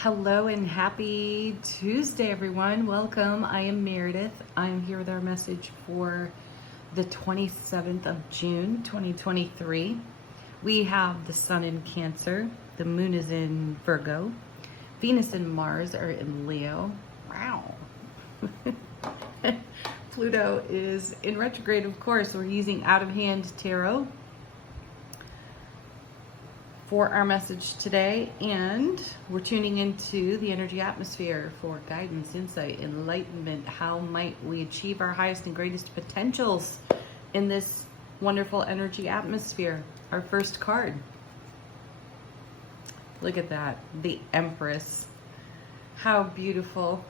Hello and happy Tuesday, everyone. Welcome. I am Meredith. I am here with our message for the 27th of June, 2023. We have the sun in Cancer, the moon is in Virgo, Venus and Mars are in Leo. Wow. Pluto is in retrograde, of course. We're using Out of Hand Tarot for our message today, and we're tuning into the energy atmosphere for guidance, insight, enlightenment. How might we achieve our highest and greatest potentials in this wonderful energy atmosphere? Our first card. Look at that, the Empress. How beautiful.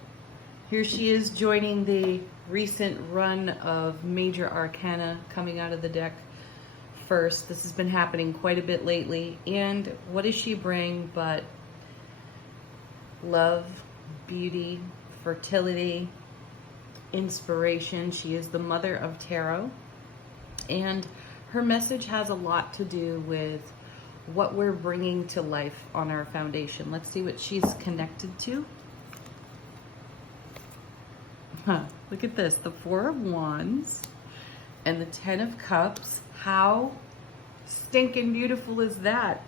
Here she is joining the recent run of major arcana coming out of the deck first. This has been happening quite a bit lately. And what does she bring but love, beauty, fertility, inspiration? She is the mother of tarot. And her message has a lot to do with what we're bringing to life on our foundation. Let's see what she's connected to. Look at this, the Four of Wands and the Ten of Cups. How stinking beautiful is that?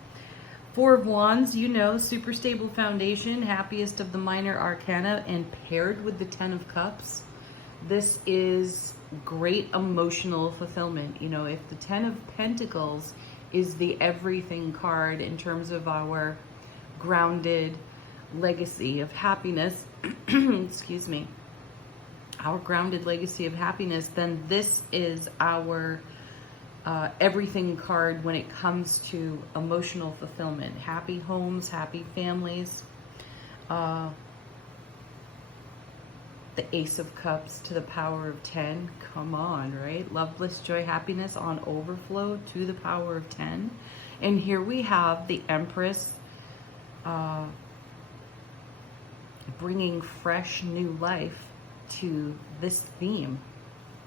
Four of Wands, you know, super stable foundation, happiest of the minor arcana, and paired with the Ten of Cups, this is great emotional fulfillment. You know, if the Ten of Pentacles is the everything card in terms of our grounded legacy of happiness, excuse me, our grounded legacy of happiness, then this is our everything card when it comes to emotional fulfillment. Happy homes, happy families. The Ace of Cups to the power of 10. Come on, right? Love, bliss, joy, happiness on overflow to the power of 10. And here we have the Empress bringing fresh new life to this theme.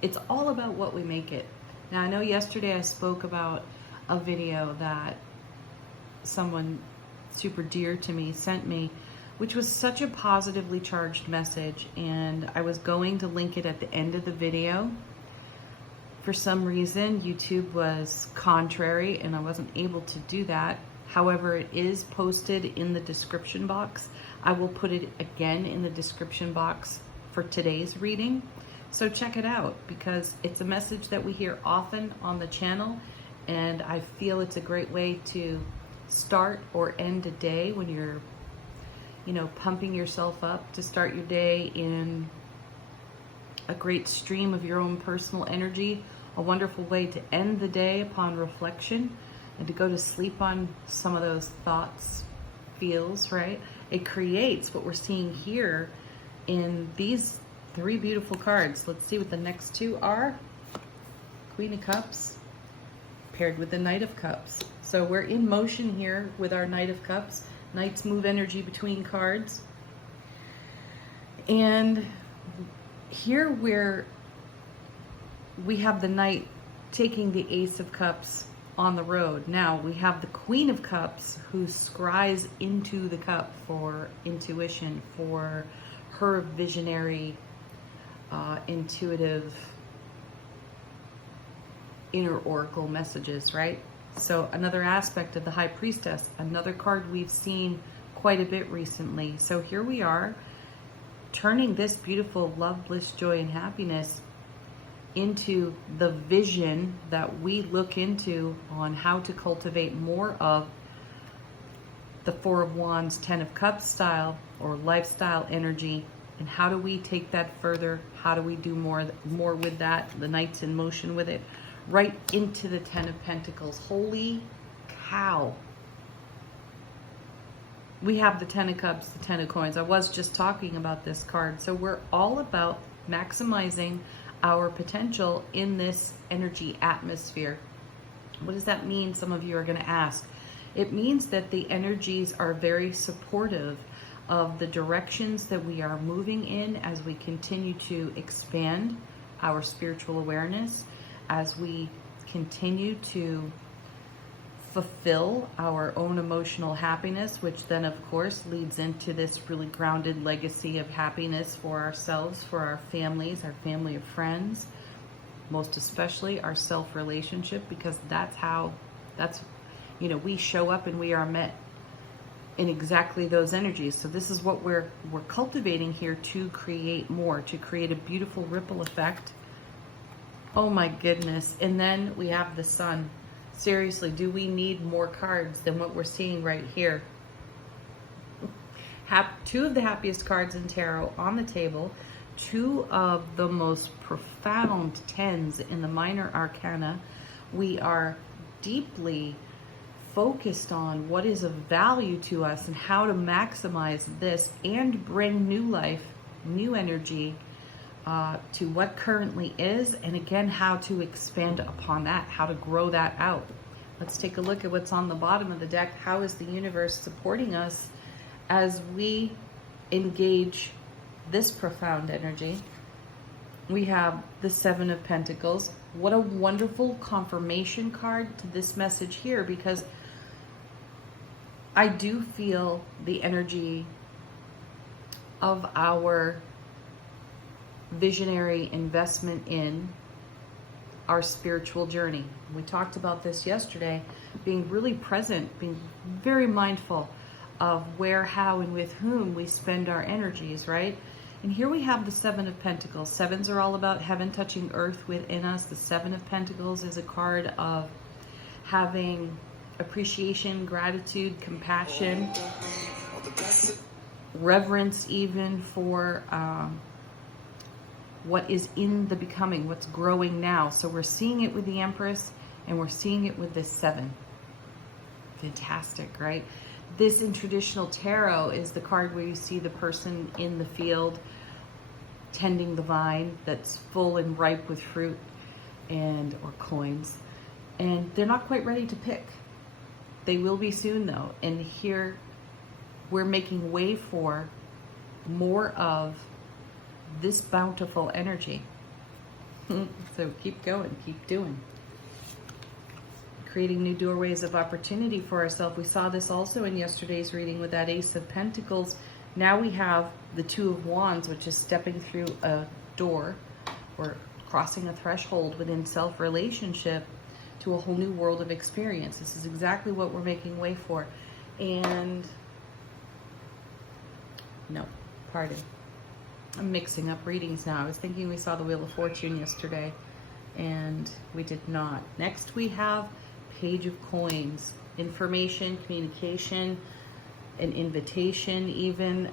It's all about what we make it. Now, I know yesterday I spoke about a video that someone super dear to me sent me, which was such a positively charged message, and I was going to link it at the end of the video. For some reason, YouTube was contrary and I wasn't able to do that. However, it is posted in the description box. I will put it again in the description box for today's reading. So check it out, because it's a message that we hear often on the channel, and I feel it's a great way to start or end a day when you're, you know, pumping yourself up to start your day in a great stream of your own personal energy. A wonderful way to end the day upon reflection and to go to sleep on some of those thoughts, feels, right? It creates what we're seeing here in these three beautiful cards. Let's see what the next two are. Queen of Cups paired with the Knight of Cups. So we're in motion here with our Knight of Cups. Knights move energy between cards. And here we have the Knight taking the Ace of Cups on the road. Now we have the Queen of Cups who scries into the cup for intuition, for her visionary intuitive inner oracle messages, right? So another aspect of the High Priestess, another card we've seen quite a bit recently. So here we are turning this beautiful love, bliss, joy, and happiness into the vision that we look into on how to cultivate more of the Four of Wands, Ten of Cups style or lifestyle energy. And how do we take that further? How do we do more with that? The Knight's in motion with it. Right into the Ten of Pentacles. Holy cow. We have the Ten of Cups, the Ten of Coins. I was just talking about this card. So we're all about maximizing our potential in this energy atmosphere. What does that mean? Some of you are going to ask. It means that the energies are very supportive of the directions that we are moving in as we continue to expand our spiritual awareness, as we continue to fulfill our own emotional happiness, which then of course leads into this really grounded legacy of happiness for ourselves, for our families, our family of friends, most especially our self relationship, because we show up and we are met in exactly those energies. So this is what we're cultivating here to create more, to create a beautiful ripple effect. Oh my goodness. And then we have the sun. Seriously, do we need more cards than what we're seeing right here? Two of the happiest cards in tarot on the table, two of the most profound tens in the minor arcana. We are deeply focused on what is of value to us and how to maximize this and bring new life, new energy to what currently is, and again, how to expand upon that, how to grow that out. Let's take a look at what's on the bottom of the deck. How is the universe supporting us as we engage this profound energy? We have the Seven of Pentacles. What a wonderful confirmation card to this message here, because I do feel the energy of our visionary investment in our spiritual journey. We talked about this yesterday, being really present, being very mindful of where, how, and with whom we spend our energies, right? And here we have the Seven of Pentacles. Sevens are all about heaven touching earth within us. The Seven of Pentacles is a card of having appreciation, gratitude, compassion, reverence even for what is in the becoming, what's growing now. So we're seeing it with the Empress and we're seeing it with this seven. Fantastic, right? This in traditional tarot is the card where you see the person in the field tending the vine that's full and ripe with fruit or coins, and they're not quite ready to pick. They will be soon though. And here we're making way for more of this bountiful energy. So keep going, keep doing. Creating new doorways of opportunity for ourselves. We saw this also in yesterday's reading with that Ace of Pentacles. Now we have the Two of Wands, which is stepping through a door or crossing a threshold within self-relationship to a whole new world of experience. This is exactly what we're making way for. And no, pardon. I'm mixing up readings now. I was thinking we saw the Wheel of Fortune yesterday, and we did not. Next we have Page of Coins. Information, communication, an invitation even.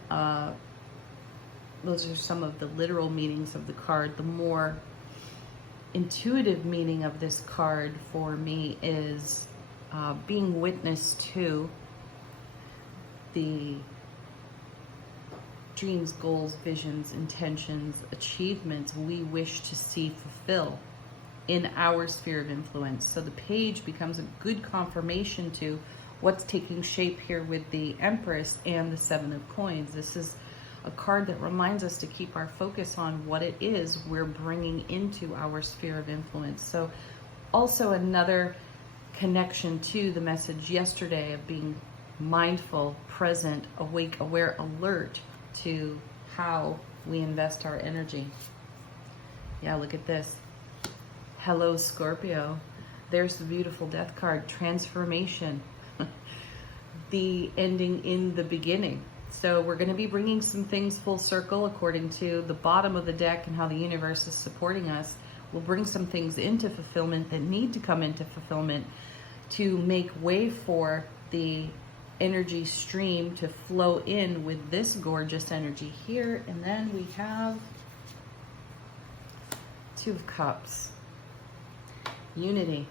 Those are some of the literal meanings of the card. The more intuitive meaning of this card for me is being witness to the dreams, goals, visions, intentions, achievements we wish to see fulfill in our sphere of influence. So the page becomes a good confirmation to what's taking shape here with the Empress and the Seven of Coins. This is a card that reminds us to keep our focus on what it is we're bringing into our sphere of influence. So also another connection to the message yesterday of being mindful, present, awake, aware, alert to how we invest our energy. Yeah, look at this. Hello, Scorpio. There's the beautiful death card, transformation. The ending in the beginning. So we're going to be bringing some things full circle according to the bottom of the deck and how the universe is supporting us. We'll bring some things into fulfillment that need to come into fulfillment to make way for the energy stream to flow in with this gorgeous energy here. And then we have Two of Cups. Unity.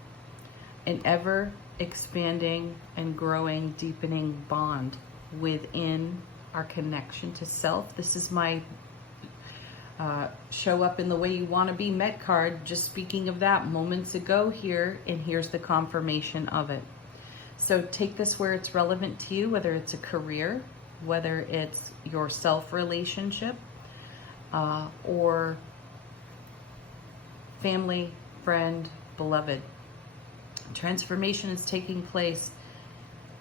An ever expanding and growing, deepening bond within our connection to self. This is my show up in the way you want to be met card. Just speaking of that moments ago here, and here's the confirmation of it. So take this where it's relevant to you, whether it's a career, whether it's your self relationship, or family, friend, beloved. Transformation is taking place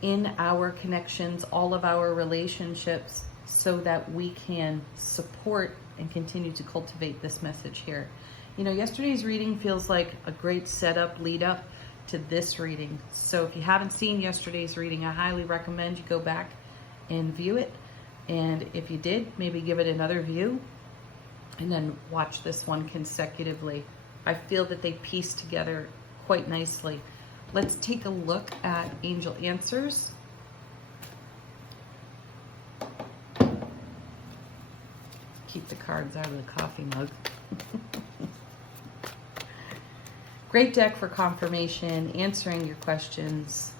in our connections, all of our relationships, so that we can support and continue to cultivate this message here. You know, yesterday's reading feels like a great setup, lead up to this reading. So if you haven't seen yesterday's reading, I highly recommend you go back and view it. And if you did, maybe give it another view and then watch this one consecutively. I feel that they piece together quite nicely. Let's take a look at Angel Answers. Keep the cards out of the coffee mug. Great deck for confirmation, answering your questions,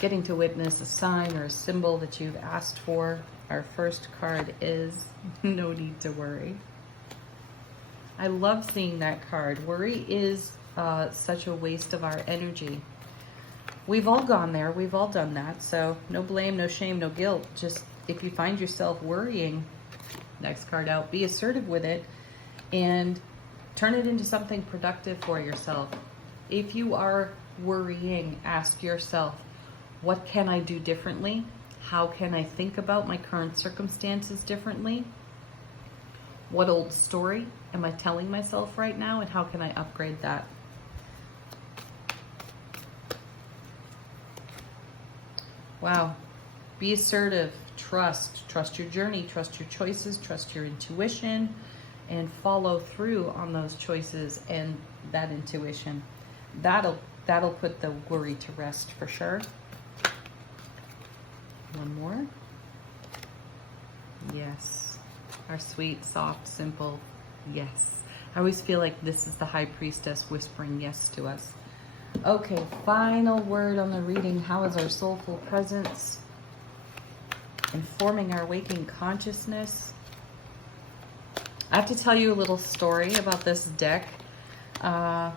getting to witness a sign or a symbol that you've asked for. Our first card is no need to worry. I love seeing that card. Worry is such a waste of our energy. We've all gone there. We've all done that. So no blame, no shame, no guilt. Just if you find yourself worrying, next card out, be assertive with it and turn it into something productive for yourself. If you are worrying, ask yourself, what can I do differently? How can I think about my current circumstances differently? What old story am I telling myself right now, and how can I upgrade that? Wow. Be assertive. Trust your journey, trust your choices, trust your intuition, and follow through on those choices and that intuition. That'll put the worry to rest for sure. One more. Yes. Our sweet, soft, simple yes. I always feel like this is the High Priestess whispering yes to us. Okay, final word on the reading. How is our soulful presence informing our waking consciousness? I have to tell you a little story about this deck. I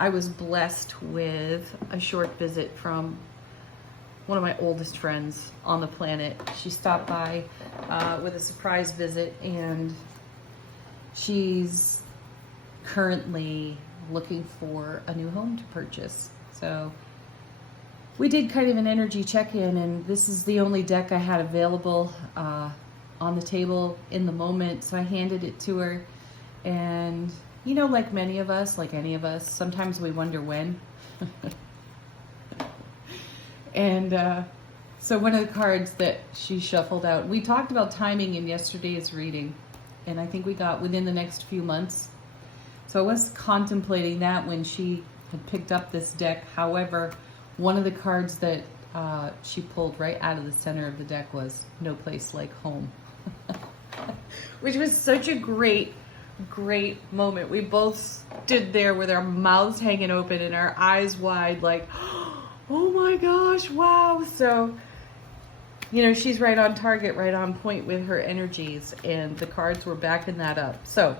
was blessed with a short visit from one of my oldest friends on the planet. She stopped by with a surprise visit, and she's currently looking for a new home to purchase. So we did kind of an energy check-in, and this is the only deck I had available on the table in the moment. So I handed it to her, and you know, like many of us, like any of us, sometimes we wonder when. And so one of the cards that she shuffled out, we talked about timing in yesterday's reading, and I think we got within the next few months. So I was contemplating that when she had picked up this deck. However, one of the cards that she pulled right out of the center of the deck was No Place Like Home, which was such a great moment. We both stood there with our mouths hanging open and our eyes wide like, oh my gosh, wow. So, you know, she's right on target, right on point with her energies, and the cards were backing that up. So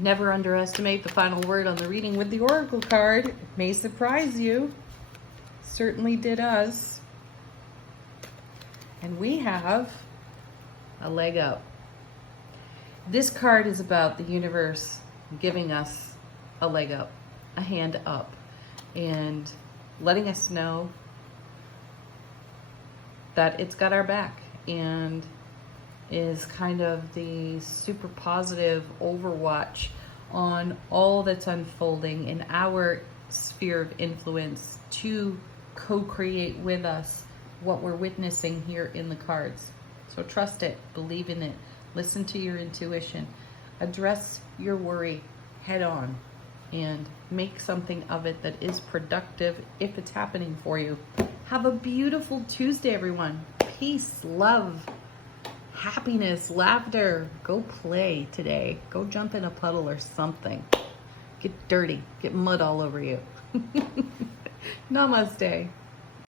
never underestimate the final word on the reading with the Oracle card. It may surprise you. Certainly did us. And we have a leg up. This card is about the universe giving us a leg up, a hand up, and letting us know that it's got our back and is kind of the super positive overwatch on all that's unfolding in our sphere of influence to co-create with us what we're witnessing here in the cards. So trust it, believe in it, listen to your intuition, address your worry head on, and make something of it that is productive if it's happening for you. Have a beautiful Tuesday, everyone. Peace, love, happiness, laughter. Go play today. Go jump in a puddle or something. Get dirty. Get mud all over you. Namaste.